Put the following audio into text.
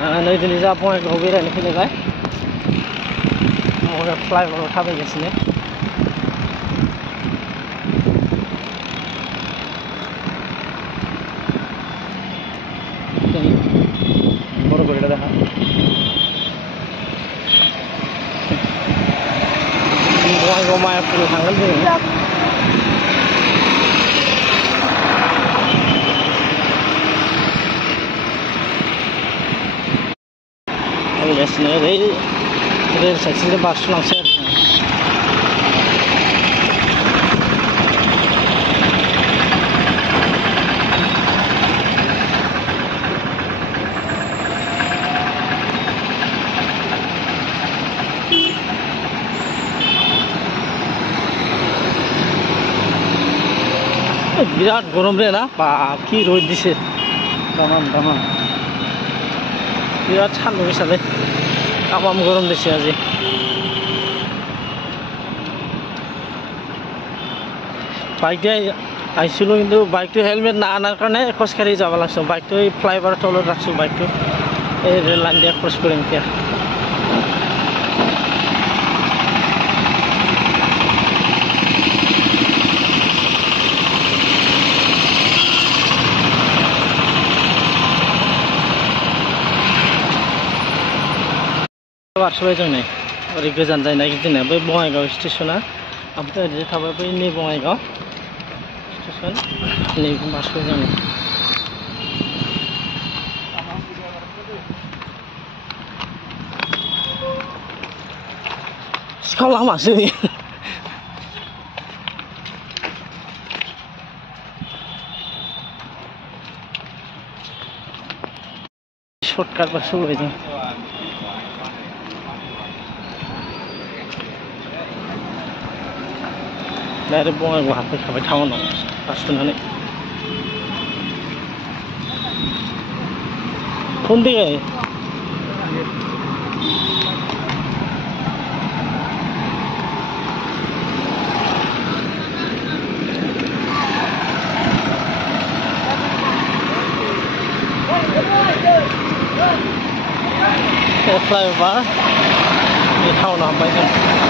नै दिनै जा बङाइगावआव बेरायनो फैलायबाय फ्लाइअभाराव थाबायगासिनो बड़ गड़िया देखा बङाइगाव मायापुराव थांगोन जोङो थाबायगासिनो ओरै रेल साइथिंजों बारस'लांसै आरो बिराद गरम रे ना बाप कि र'द दिसे दामान बिराद सान्दुं गोसालै तामाम गरम दिसे আজি বাইক দিয়ে আহিছিলোঁ কিন্তু বাইকটো হেলমেট নানাৰ কাৰণে খোজকাঢ়ি যাব লাগছে বাইকটো এই ফ্লাইঅভাৰৰ তলত ৰাখছোঁ বাইকটো এই ৰেল লাইন দিয়ে ক্ৰছ কৰিম এতিয়া बारस'बाय जों नै ओरै गोजान जायो नागिरदोंना बै बङाइगाव स्टेसना ओमफ्राय ओरैजाय थाबाय बै नै बङाइगाव स्टेसन नैबे बारस'बाय जों सिखाव लामासो सर्टकाट बारस'बाय जों डाइरेक्ट बङाइगाव हाबफैखाबाय टाउनाव बारस'नानै कौन दिखे फ्लाइओभार टाउनाव हाबबाय जों